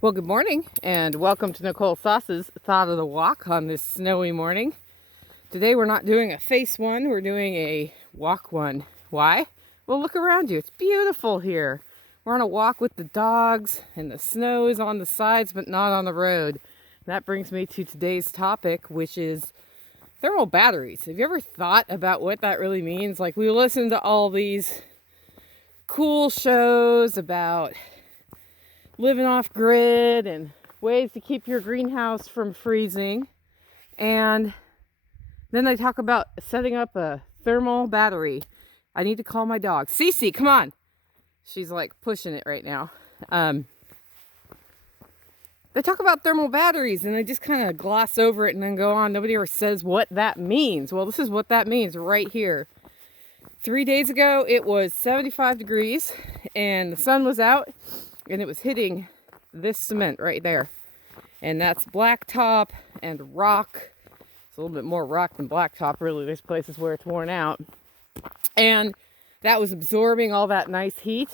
Well, good morning and welcome to Nicole Sauce's Thought of the Walk on this snowy morning. Today we're not doing a face one, we're doing a walk one. Why? Well, look around you. It's beautiful here. We're on a walk with the dogs and the snow is on the sides but not on the road. That brings me to today's topic, which is thermal batteries. Have you ever thought about what that really means? Like, we listen to all these cool shows about living off grid and ways to keep your greenhouse from freezing. And then they talk about setting up a thermal battery. I need to call my dog. Cece, come on. She's like pushing it right now. They talk about thermal batteries and they just kind of gloss over it and then go on. Nobody ever says what that means. Well, this is what that means right here. 3 days ago, it was 75 degrees and the sun was out and it was hitting this cement right there. And that's blacktop and rock. It's a little bit more rock than blacktop, really. There's places where it's worn out. And that was absorbing all that nice heat.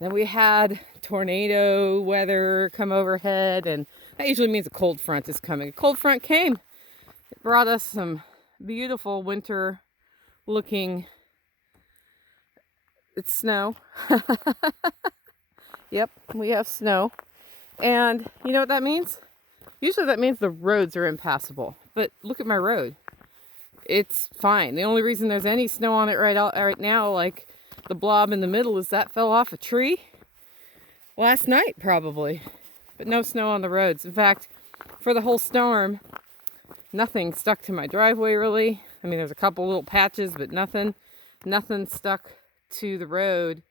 Then we had tornado weather come overhead, and that usually means a cold front is coming. A cold front came. It brought us some beautiful winter looking, it's snow. Yep, we have snow. And you know what that means? Usually that means the roads are impassable. But look at my road. It's fine. The only reason there's any snow on it right now, like the blob in the middle, is that fell off a tree last night probably. But no snow on the roads. In fact, for the whole storm, nothing stuck to my driveway really. I mean, there's a couple little patches, but nothing stuck to the road.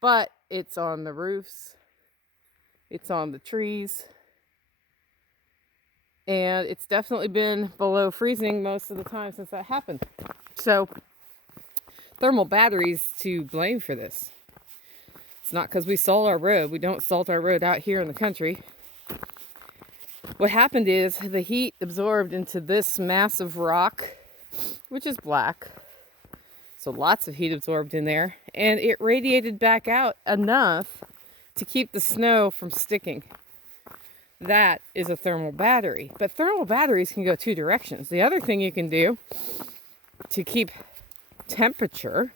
But it's on the roofs, it's on the trees, and it's definitely been below freezing most of the time since that happened. So, thermal batteries to blame for this. It's not because we salt our road. We don't salt our road out here in the country. What happened is the heat absorbed into this mass of rock, which is black. So lots of heat absorbed in there, and it radiated back out enough to keep the snow from sticking. That is a thermal battery. But thermal batteries can go two directions. The other thing you can do to keep temperature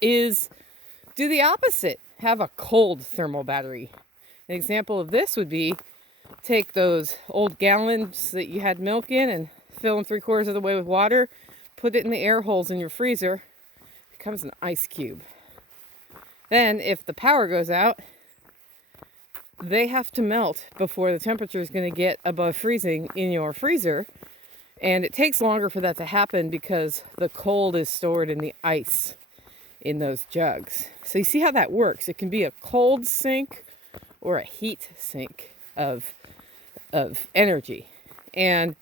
is do the opposite. Have a cold thermal battery. An example of this would be take those old gallons that you had milk in and fill them 3/4 of the way with water, put it in the air holes in your freezer. Becomes an ice cube. Then if the power goes out, they have to melt before the temperature is going to get above freezing in your freezer, and it takes longer for that to happen because the cold is stored in the ice in those jugs. So you see how that works. It can be a cold sink or a heat sink of energy. And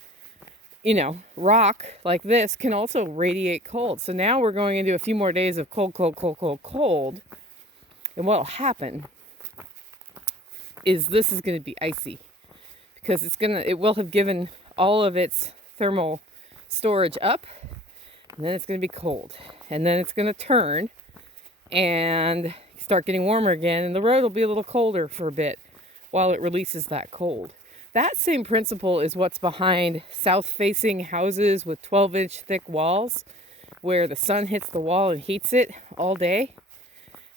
you know, rock like this can also radiate cold. So now we're going into a few more days of cold. And what'll happen is this is going to be icy because it will have given all of its thermal storage up, and then it's going to be cold. And then it's going to turn and start getting warmer again, and the road will be a little colder for a bit while it releases that cold. That same principle is what's behind south-facing houses with 12-inch thick walls, where the sun hits the wall and heats it all day.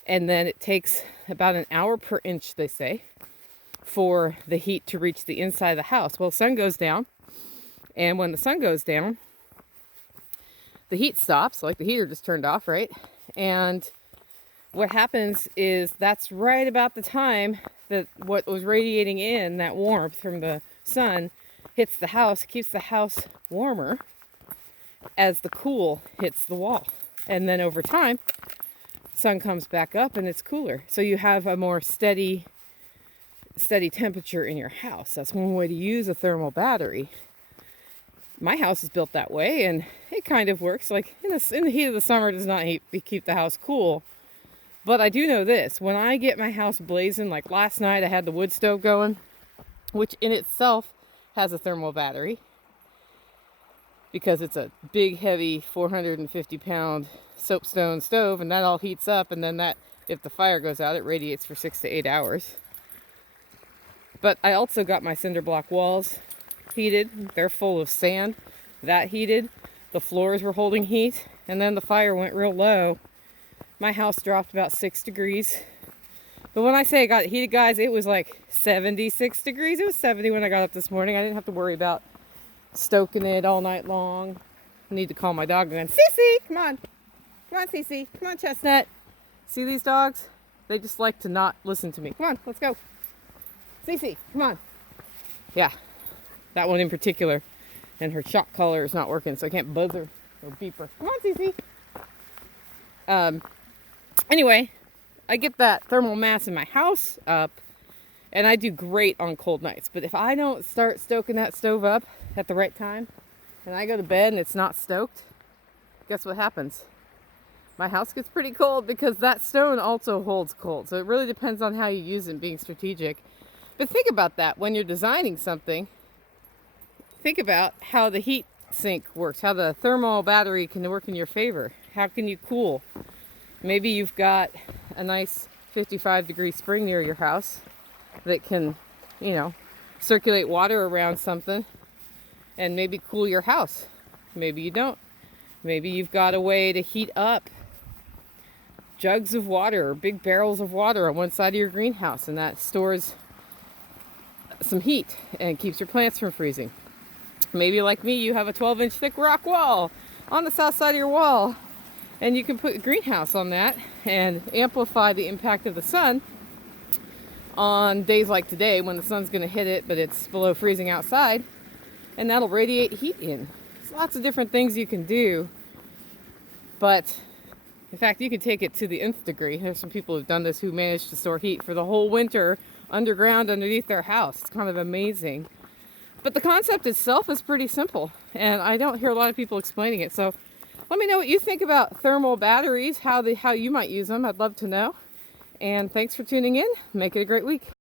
And then it takes about an hour per inch, they say, for the heat to reach the inside of the house. Well, the sun goes down, and when the sun goes down, the heat stops, like the heater just turned off, right? And what happens is that's right about the time that what was radiating in, that warmth from the sun, hits the house, keeps the house warmer as the cool hits the wall. And then over time, sun comes back up and it's cooler. So you have a more steady temperature in your house. That's one way to use a thermal battery. My house is built that way, and it kind of works. Like in the heat of the summer, it does not keep the house cool. But I do know this, when I get my house blazing, like last night I had the wood stove going, which in itself has a thermal battery because it's a big, heavy 450-pound soapstone stove, and that all heats up, and then that, if the fire goes out, it radiates for 6 to 8 hours. But I also got my cinder block walls heated. They're full of sand. That heated. The floors were holding heat. And then the fire went real low. My house dropped about 6 degrees. But when I say I got it heated, guys, it was like 76 degrees. It was 70 when I got up this morning. I didn't have to worry about stoking it all night long. I need to call my dog again. Cece, come on. Come on, Cece. Come on, Chestnut. See these dogs? They just like to not listen to me. Come on, let's go. Cece, come on. Yeah, that one in particular. And her shock collar is not working, so I can't buzz her or beep her. Come on, Cece. Anyway, I get that thermal mass in my house up, and I do great on cold nights. But if I don't start stoking that stove up at the right time, and I go to bed and it's not stoked, guess what happens? My house gets pretty cold because that stone also holds cold. So it really depends on how you use it and being strategic. But think about that when you're designing something. Think about how the heat sink works, how the thermal battery can work in your favor. How can you cool? Maybe you've got a nice 55-degree spring near your house that can, circulate water around something and maybe cool your house. Maybe you don't. Maybe you've got a way to heat up jugs of water or big barrels of water on one side of your greenhouse, and that stores some heat and keeps your plants from freezing. Maybe like me, you have a 12-inch thick rock wall on the south side of your wall, and you can put a greenhouse on that and amplify the impact of the sun on days like today when the sun's going to hit it, but it's below freezing outside, and that'll radiate heat in. There's lots of different things you can do, but in fact, you can take it to the nth degree. There's some people who've done this who managed to store heat for the whole winter underground underneath their house. It's kind of amazing. But the concept itself is pretty simple, and I don't hear a lot of people explaining it. So let me know what you think about thermal batteries, how you might use them. I'd love to know. And thanks for tuning in. Make it a great week.